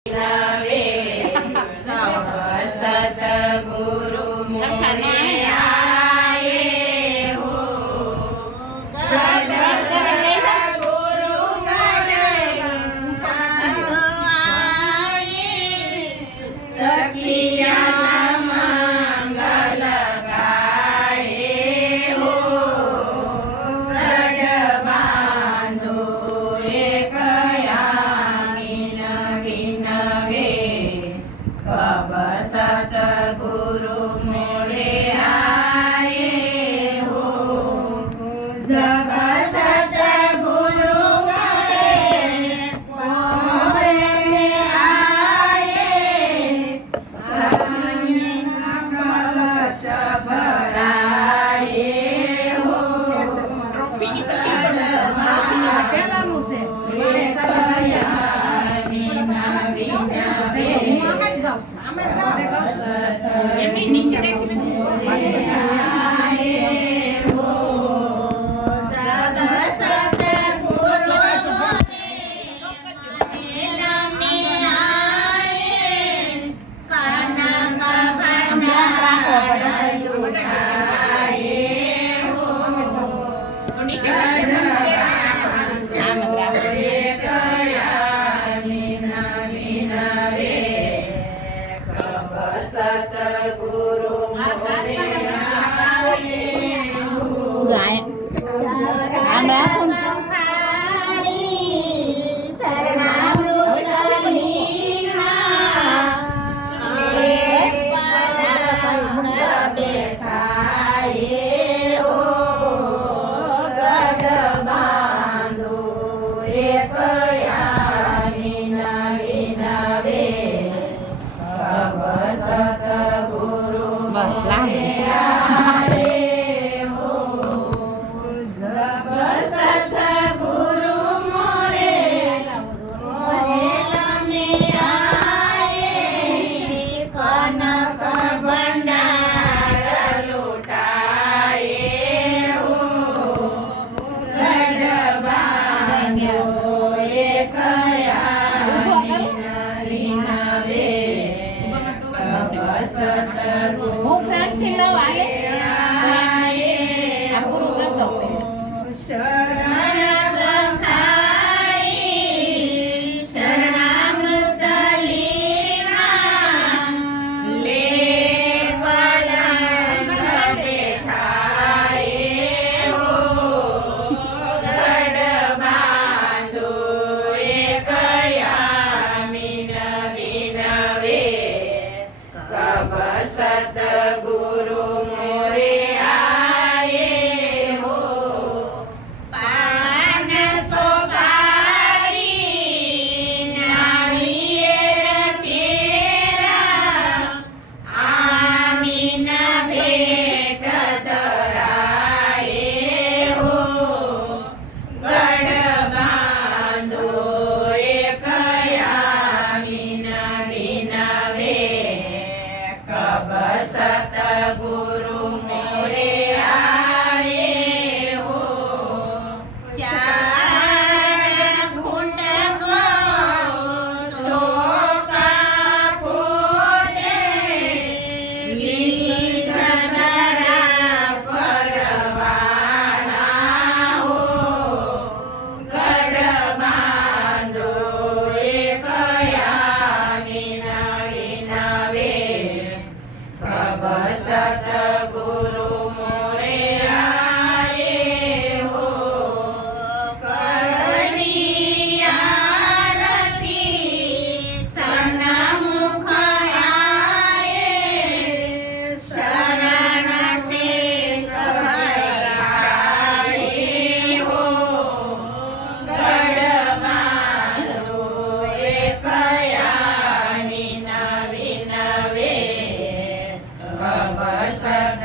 નવે સતગુરુ મોરે આયે હો ગઢ સતગુરુ ગઢ આયે સખિયા મંગલ ગાયે હો ગઢ બાંધો એક સતગુરુ મોરે આયે હો જગ સતગુરુ મોરે આયે કલશ ભરાયે હો સતગુરુ મોરે આયે શરણ બખાઈ શરણામૃત લીના લે પલંગ બેઠાયે હો ગઢ બાંધો એક યામી નવી નવે કબ સતગુરુ મોરે સતગુરુ મોરે આયે હો ચાર ઘૂંટ ચોકા પોતે વિષધરા પરવાના હો ગઢ બાંધો એક યામી નવી નવે સતગુરુ મોરે આયે હો કરની આરતી સન્મુખ આયે શરણ ટેક ભરાયે હો ગઢ બાંધો એક યામી નવી નવે સત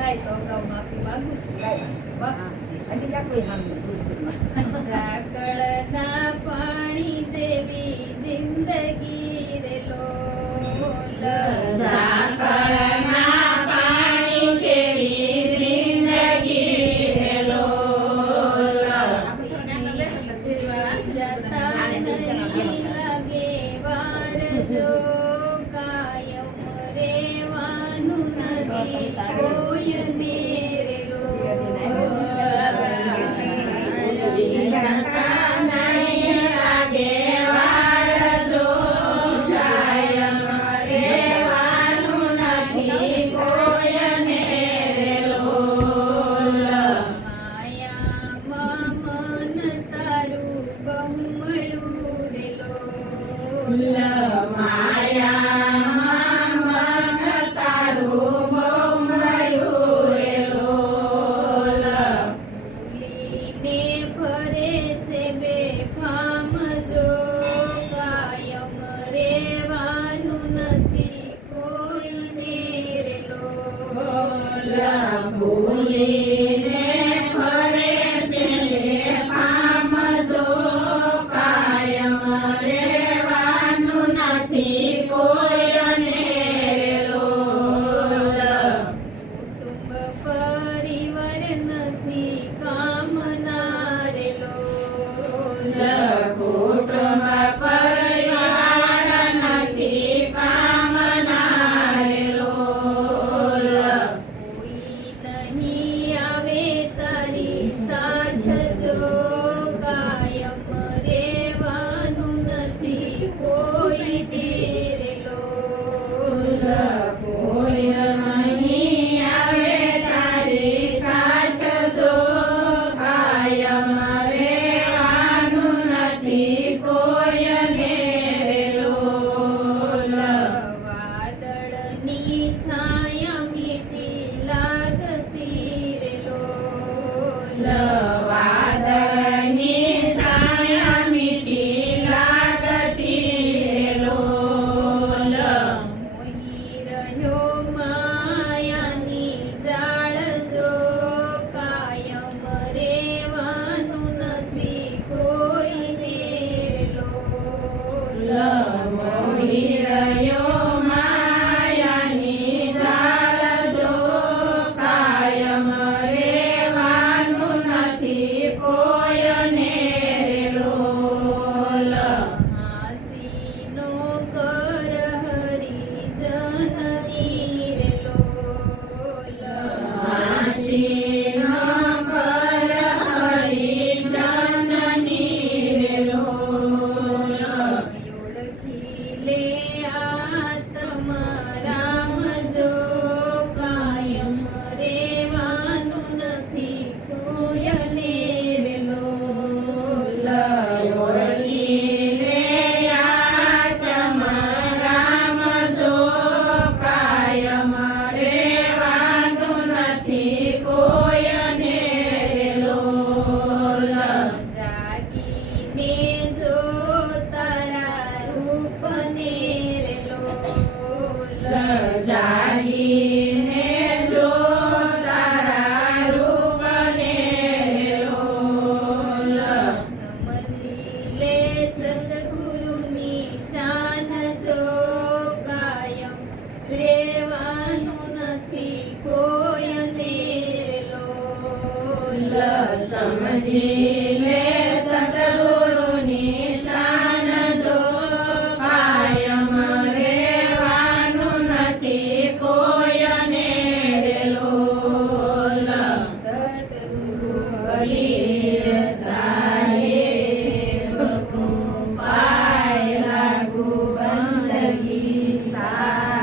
થાય તો અગાઉ માફી માંગુ છું. ઝાકળના પાણી જેવી જિંદગી રે લોલ. ઝાકળના પાણી જેવી જિંદગી રે લોલ. જતા નહીં લાગે વાર જો કાયમ રેવાનું નથી કોઈને રે લોલ. જતા નહીં લાગે વાર જો કાયમ રેવાનું નથી કોઈને રે લોલ. માયામાં મન તારું બહુમળું રે લોલ. માયામાં મન તારું બહુ મળ્યું રે લોલ. ભૂલીને ફરે છે બેફામ જો કાયમ રેવાનું નથી કોઈને રે લોલ. ભૂલીને ફરે છે પામ જો કાયમ રેવાનું નથી કોઈને રે લોલ. કુટુંબ પરિવાર નથી કામના રે લોલ. કુટુંબ પરિવાર નથી કામના રે લોલ. કોઈ નહીં આવે તારી સાથ જો કાયમ રેવાનું નથી કોઈને રે લોલ. કોઈ નહીં આવે તારી સાથ જો કાયમ રેવાનું નથી કોઈને રે લોલ. વાદળની છાયા મીઠી લાગતી રે લોલ. વાદળની છાયા મીઠી લાગતી રે લોલ. મોહી રહ્યો માયાની જાળ જો કાયમ રેવાનું નથી કોઈને રે લોલ. મોહી રહ્યો માયાની જાળ જો કાયમ રેવાનું નથી કોઈને રે લોલ. હાસીનો કર હરિજનની રે લોલ. હાસીનો કર હરિજનની રે લોલ. ઓળખી લે આત્મરામ જો કાયમ રેવાનું નથી કોઈને રે લોલ. ઓળખી લે આત્મરામ જો કાયમ રેવાનું નથી કોઈને રે લોલ. જાગીને જો તારા રૂપને રે લોલ. જાગીને જો તારા રૂપને રે લોલ. સમજી લે સદગુરુની શાન જો કાયમ રેવાનું નથી કોઈને રે લોલ. સમજી